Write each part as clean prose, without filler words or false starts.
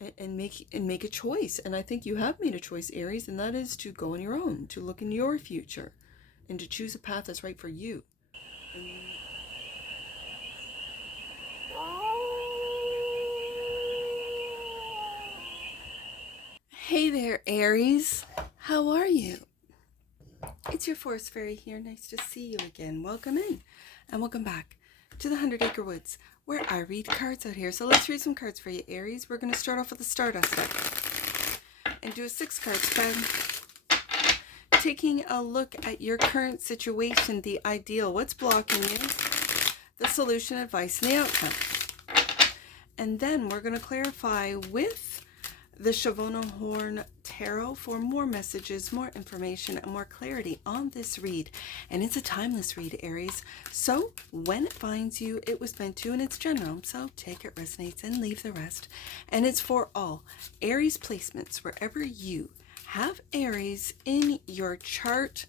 and make a choice. And I think you have made a choice, Aries, and that is to go on your own, to look in your future, and to choose a path that's right for you. Hey there, Aries. How are you? It's your forest fairy here. Nice to see you again. Welcome in and welcome back to the 100 Acre Woods, where I read cards out here. So let's read some cards for you, Aries. We're going to start off with the Stardust deck and do a 6-card spread, taking a look at your current situation, the ideal, what's blocking you, the solution, advice, and the outcome. And then we're going to clarify with the CHERVONO-CHORNE Tarot for more messages, more information, and more clarity on this read. And it's a timeless read, Aries. So when it finds you, it was meant to, and it's general. So take it resonates and leave the rest. And it's for all Aries placements, wherever you have Aries in your chart.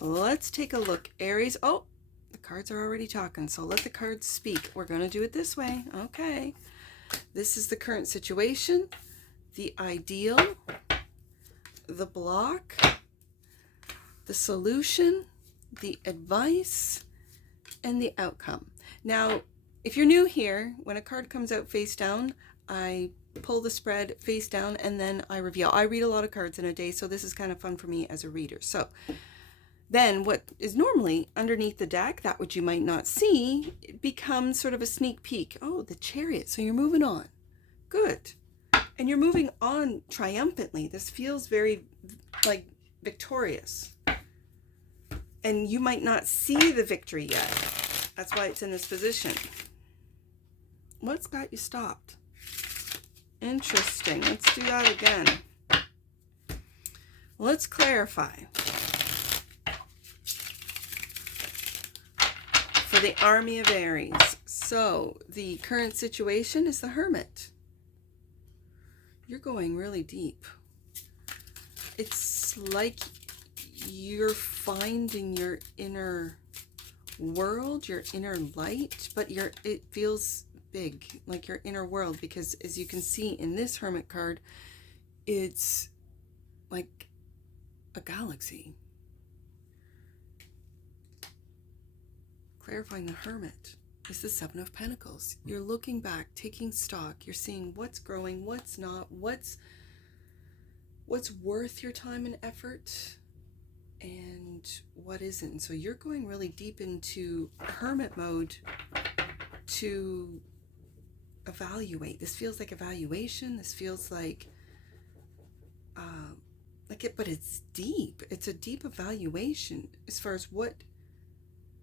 Let's take a look, Aries. Oh, the cards are already talking, so let the cards speak. We're going to do it this way. Okay. This is the current situation, the ideal, the block, the solution, the advice, and the outcome. Now, if you're new here, when a card comes out face down, I pull the spread face down and then I reveal. I read a lot of cards in a day, so this is kind of fun for me as a reader. So then what is normally underneath the deck, that which you might not see, it becomes sort of a sneak peek. Oh, the Chariot. So you're moving on. Good. And you're moving on triumphantly. This feels very like victorious. And you might not see the victory yet. That's why it's in this position. What's got you stopped? Interesting. Let's do that again. Let's clarify. For the army of Aries. So the current situation is the Hermit. You're going really deep. It's like you're finding your inner world, your inner light, but it feels big, like your inner world, because as you can see in this Hermit card, it's like a galaxy. Clarifying the Hermit is the Seven of Pentacles. You're looking back, taking stock. You're seeing what's growing, what's not, what's worth your time and effort, and what isn't. So you're going really deep into Hermit mode to evaluate. This feels like evaluation. This feels like it, but it's deep. It's a deep evaluation as far as what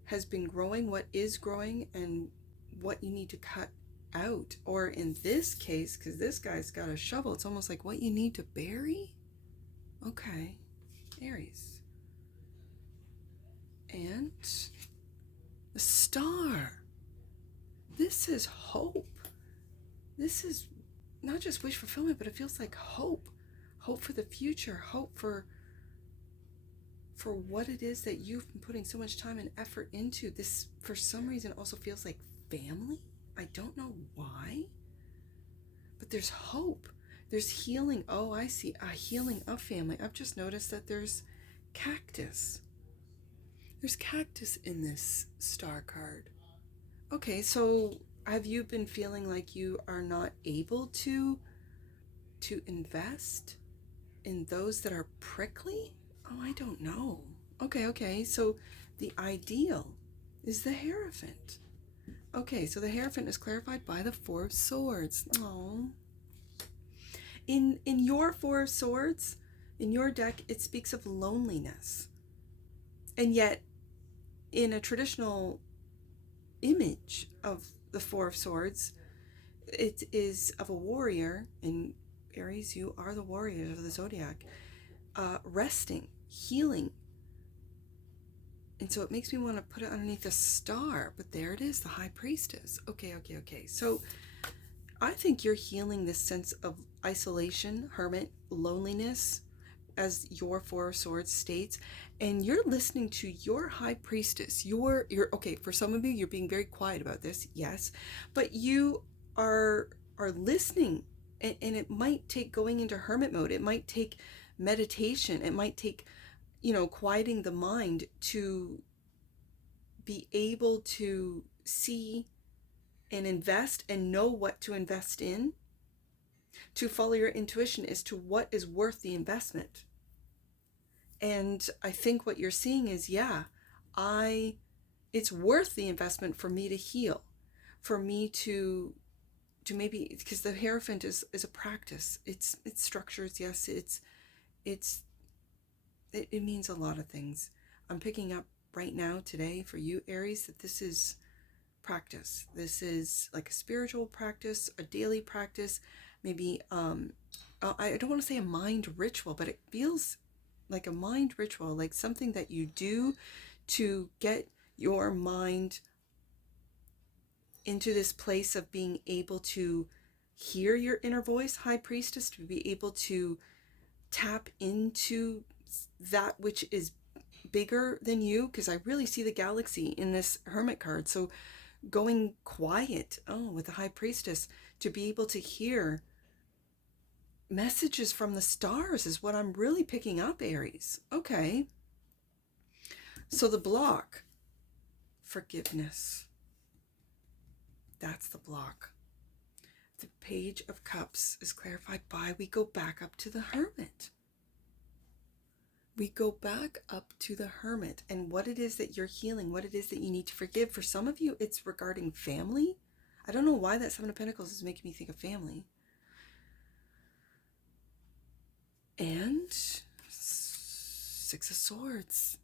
has been growing, what is growing, and what you need to cut out. Or in this case, because this guy's got a shovel, it's almost like what you need to bury. Okay, Aries. And the Star. This is hope. This is not just wish fulfillment, but it feels like hope. Hope for the future. Hope for what it is that you've been putting so much time and effort into. This, for some reason, also feels like family. I don't know why, but there's hope. There's healing. Oh, I see, a healing of family. I've just noticed that there's cactus. There's cactus in this Star card. Okay, so have you been feeling like you are not able to invest in those that are prickly? Oh, I don't know. Okay. So the ideal is the Hierophant. Okay, so the Hierophant is clarified by the Four of Swords. Oh. In your Four of Swords, in your deck, it speaks of loneliness. And yet, in a traditional image of the Four of Swords, it is of a warrior, and Aries, you are the warrior of the zodiac, resting, healing. And so it makes me want to put it underneath a star, but there it is, the High Priestess. Okay. So I think you're healing this sense of isolation, hermit, loneliness, as your Four of Swords states, and you're listening to your High Priestess. You're okay, for some of you, you're being very quiet about this, yes, but you are listening And it might take going into hermit mode. It might take meditation. It might take, quieting the mind to be able to see and invest and know what to invest in, to follow your intuition as to what is worth the investment. And I think what you're seeing is, it's worth the investment for me to heal, for me to maybe, because the Hierophant is a practice. It's structures, yes, it means a lot of things. I'm picking up right now today for you, Aries, that this is practice. This is like a spiritual practice, a daily practice, maybe I don't want to say a mind ritual, but it feels like a mind ritual, like something that you do to get your mind into this place of being able to hear your inner voice, High Priestess, to be able to tap into that which is bigger than you, because I really see the galaxy in this Hermit card. So going quiet, with the High Priestess, to be able to hear messages from the stars is what I'm really picking up, Aries. Okay. So the block, forgiveness. That's the block. The Page of Cups is clarified by, we go back up to the Hermit. We go back up to the Hermit and what it is that you're healing, what it is that you need to forgive. For some of you, it's regarding family. I don't know why that Seven of Pentacles is making me think of family. And Six of Swords.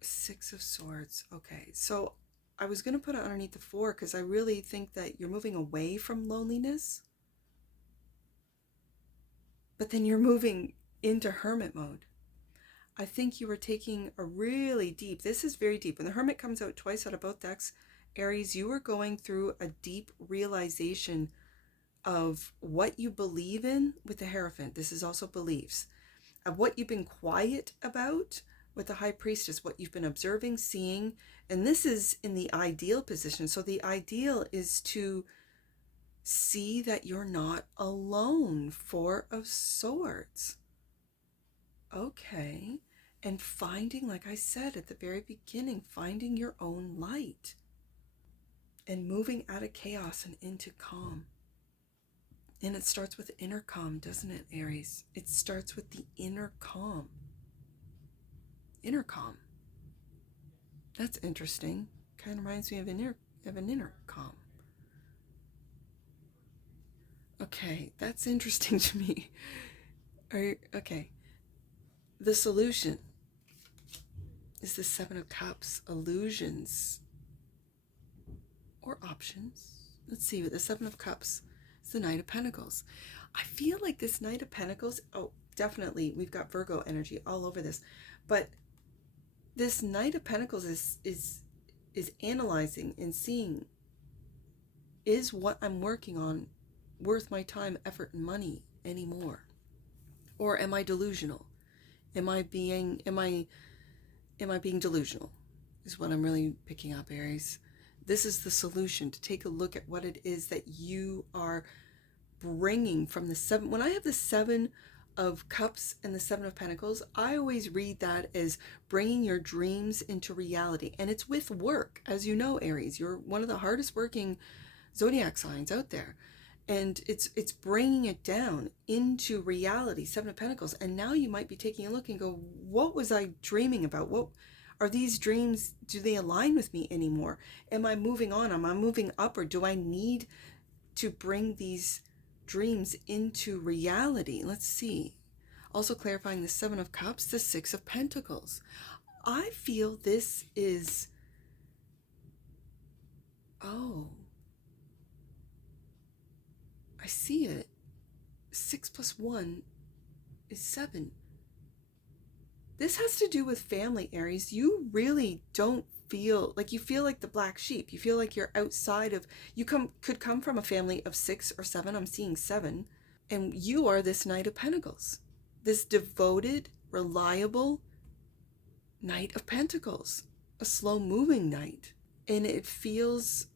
Six of Swords. Okay, so I was going to put it underneath the 4 because I really think that you're moving away from loneliness. But then you're moving into Hermit mode. I think you were taking a really deep, this is very deep. When the Hermit comes out twice out of both decks, Aries, you are going through a deep realization of what you believe in with the Hierophant. This is also beliefs. Of what you've been quiet about with the High Priestess, what you've been observing, seeing. And this is in the ideal position. So the ideal is to see that you're not alone. 4 of Swords. Okay. And finding, like I said at the very beginning, finding your own light. And moving out of chaos and into calm. And it starts with inner calm, doesn't it, Aries? It starts with the inner calm. Inner calm. That's interesting. Kind of reminds me of an inner calm. Okay, that's interesting to me. Okay. The solution is the 7 of Cups. Illusions or options. Let's see, with the 7 of Cups, it's the Knight of Pentacles. I feel like this Knight of Pentacles, definitely, we've got Virgo energy all over this, but this Knight of Pentacles is analyzing and seeing, is what I'm working on worth my time, effort, and money anymore? Or am I delusional? Am I being delusional? Is what I'm really picking up, Aries. This is the solution, to take a look at what it is that you are bringing from the 7. When I have the 7 of Cups and the 7 of Pentacles, I always read that as bringing your dreams into reality. And it's with work. As you know, Aries, you're one of the hardest working zodiac signs out there. And it's bringing it down into reality, 7 of Pentacles. And now you might be taking a look and go, what was I dreaming about? What are these dreams? Do they align with me anymore? Am I moving on? Am I moving up? Or do I need to bring these dreams into reality? Let's see. Also clarifying the 7 of Cups, the 6 of Pentacles. I feel this is, I see it. 6 plus 1 is 7. This has to do with family, Aries. You really don't feel like the black sheep. You feel like you're outside of, could come from a family of 6 or 7. I'm seeing 7. And you are this Knight of Pentacles. This devoted, reliable Knight of Pentacles. A slow moving knight. And it feels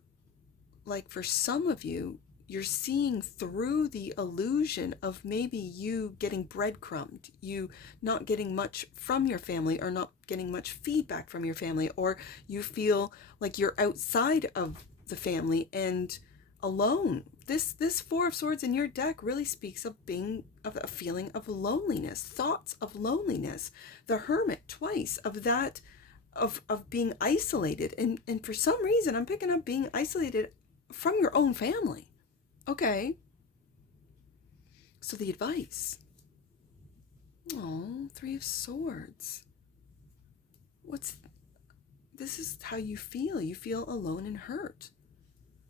like for some of you, you're seeing through the illusion of maybe you getting breadcrumbed, you not getting much from your family, or not getting much feedback from your family, or you feel like you're outside of the family and alone. This Four of Swords in your deck really speaks of a feeling of loneliness, thoughts of loneliness. The Hermit twice, of that, of being isolated, and for some reason I'm picking up being isolated from your own family. Okay. So the advice. Oh, Three of Swords. This is how you feel. You feel alone and hurt.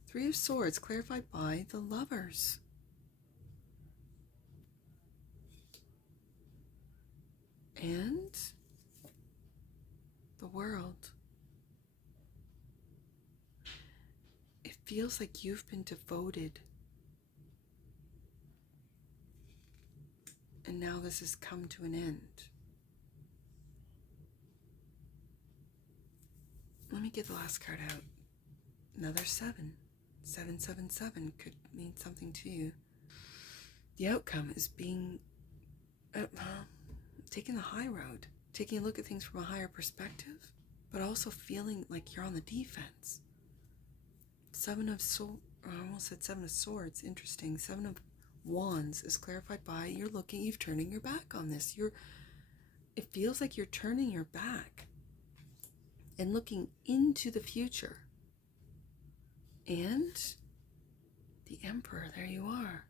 Three of Swords clarified by the Lovers. And the World. It feels like you've been devoted. And now this has come to an end. Let me get the last card out. Another 7. 777 could mean something to you. The outcome is being taking the high road, taking a look at things from a higher perspective, but also feeling like you're on the defense. I almost said Seven of Swords. Interesting. 7 of Wands is clarified by you're turning your back on this. It feels like you're turning your back and looking into the future. And the Emperor, there you are.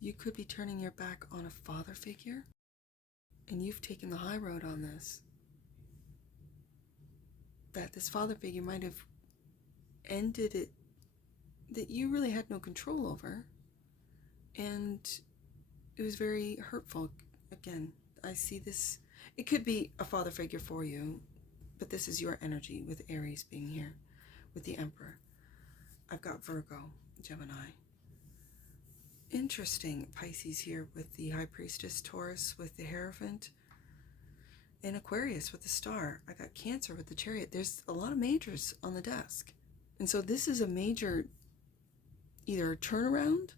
You could be turning your back on a father figure, and you've taken the high road on this. That this father figure might have ended it that you really had no control over, and it was very hurtful. Again, I see this, it could be a father figure for you, but this is your energy with Aries being here, with the Emperor. I've got Virgo, Gemini. Interesting. Pisces here with the High Priestess, Taurus with the Hierophant, and Aquarius with the Star. I got Cancer with the Chariot. There's a lot of majors on the desk. And so this is a major, either a turnaround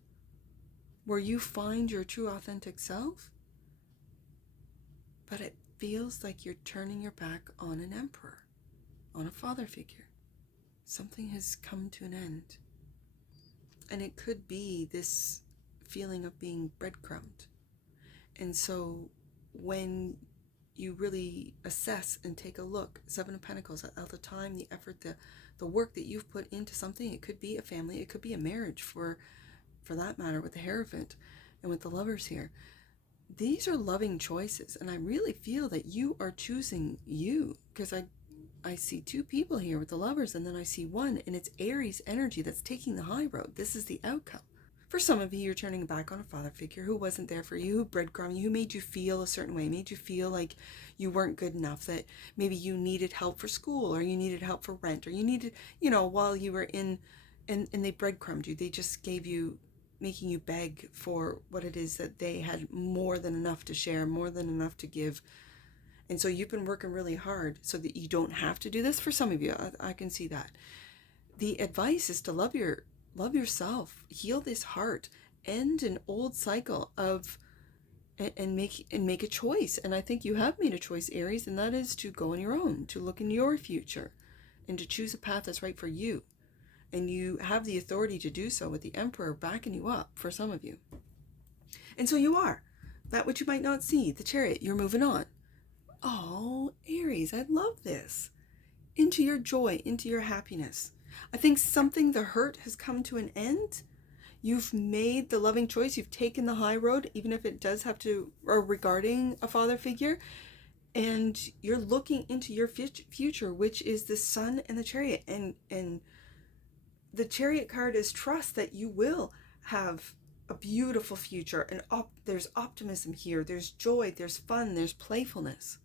where you find your true authentic self, but it feels like you're turning your back on an emperor, on a father figure. Something has come to an end. And it could be this feeling of being breadcrumbed. And so when you really assess and take a look, 7 of Pentacles, all the time, the effort, the work that you've put into something, it could be a family, it could be a marriage for that matter, with the Hierophant and with the Lovers here. These are loving choices, and I really feel that you are choosing you, because I see 2 people here with the Lovers, and then I see 1, and it's Aries energy that's taking the high road. This is the outcome. For some of you, you're turning back on a father figure who wasn't there for you, who breadcrumbed you, who made you feel a certain way, made you feel like you weren't good enough, that maybe you needed help for school, or you needed help for rent, or you needed, while you were in, and they breadcrumbed you. They just gave you, making you beg for what it is that they had more than enough to share, more than enough to give. And so you've been working really hard so that you don't have to do this. For some of you, I can see that. The advice is to love yourself, heal this heart, end an old cycle of, and make a choice. And I think you have made a choice, Aries, and that is to go on your own, to look in your future, and to choose a path that's right for you. And you have the authority to do so with the Emperor backing you up for some of you. And so you are. That which you might not see, the Chariot, you're moving on. Oh, Aries, I love this. Into your joy, into your happiness. I think the hurt has come to an end. You've made the loving choice. You've taken the high road, even if it does have to, or regarding a father figure. And you're looking into your future, which is the Sun and the Chariot. And the Chariot card is trust that you will have a beautiful future. And there's optimism here. There's joy. There's fun. There's playfulness,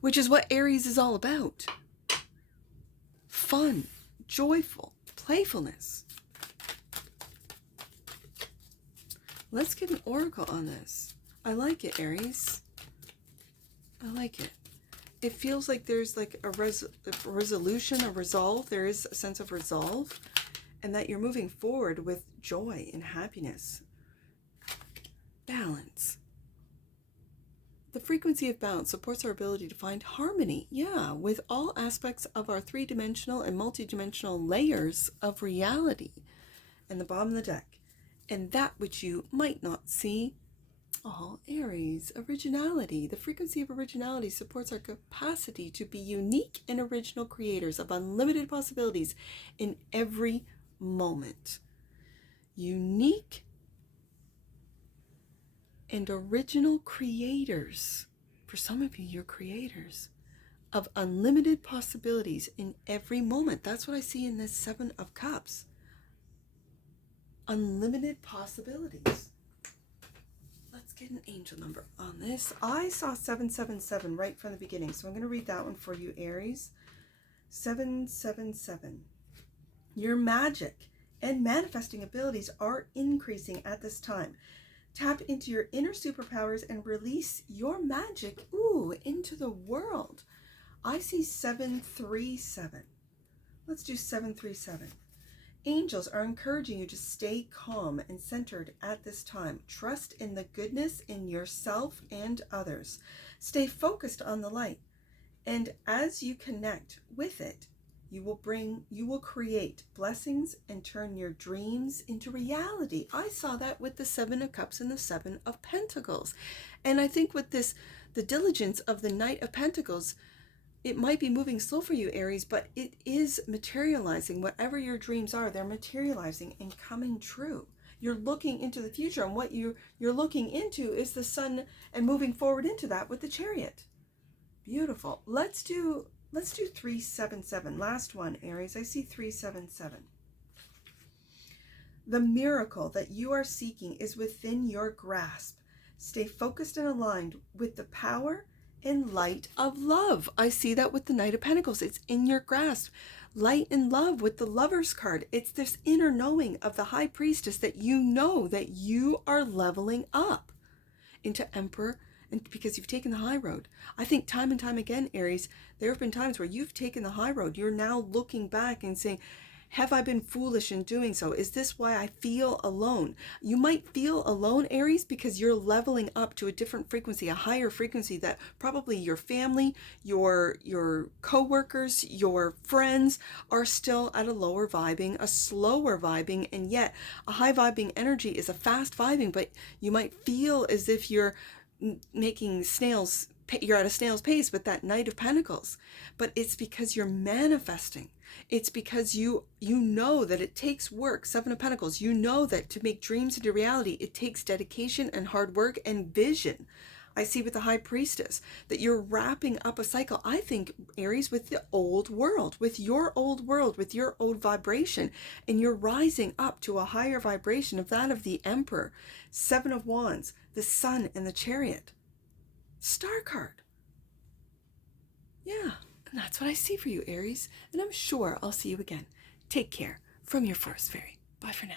which is what Aries is all about. Fun, joyful, playfulness. Let's get an oracle on this. I like it, Aries. I like it. it feels like there's like a resolution, a resolve. There is a sense of resolve, and that you're moving forward with joy and happiness. Balance. The frequency of balance supports our ability to find harmony, with all aspects of our three-dimensional and multi-dimensional layers of reality. And the bottom of the deck. And that which you might not see. All Aries, originality. The frequency of originality supports our capacity to be unique and original creators of unlimited possibilities in every moment. Unique and original creators. For some of you, you're creators of unlimited possibilities in every moment. That's what I see in this Seven of Cups. Unlimited possibilities. Let's get an angel number on this. I saw 777 right from the beginning, so I'm going to read that one for you, Aries. 777. Your magic and manifesting abilities are increasing at this time. Tap into your inner superpowers and release your magic, into the world. I see 737. Let's do 737. Angels are encouraging you to stay calm and centered at this time. Trust in the goodness in yourself and others. Stay focused on the light. And as you connect with it, you will create blessings and turn your dreams into reality. I saw that with the Seven of Cups and the Seven of Pentacles. And I think with this, the diligence of the Knight of Pentacles, it might be moving slow for you, Aries, but it is materializing. Whatever your dreams are, they're materializing and coming true. You're looking into the future, and what you're looking into is the sun and moving forward into that with the Chariot. Beautiful. Let's do 377. Last one, Aries. I see 377. The miracle that you are seeking is within your grasp. Stay focused and aligned with the power and light of love. I see that with the Knight of Pentacles. It's in your grasp. Light and love with the Lover's card. It's this inner knowing of the High Priestess that you know that you are leveling up into Emperor, and because you've taken the high road. I think time and time again, Aries, there have been times where you've taken the high road. You're now looking back and saying, have I been foolish in doing so? Is this why I feel alone? You might feel alone, Aries, because you're leveling up to a different frequency, a higher frequency that probably your family, your co-workers, your friends are still at a lower vibing, a slower vibing, and yet a high vibing energy is a fast vibing, but you might feel as if you're you're at a snail's pace with that Knight of Pentacles, but it's because you're manifesting. It's because you know that it takes work. Seven of Pentacles, you know that to make dreams into reality, it takes dedication and hard work and vision. I see with the High Priestess that you're wrapping up a cycle, I think, Aries, with the old world, with your old vibration, and you're rising up to a higher vibration of that of the Emperor. Seven of Wands, the Sun, and the Chariot. Star card. Yeah, and that's what I see for you, Aries, and I'm sure I'll see you again. Take care from your Forest Fairy. Bye for now.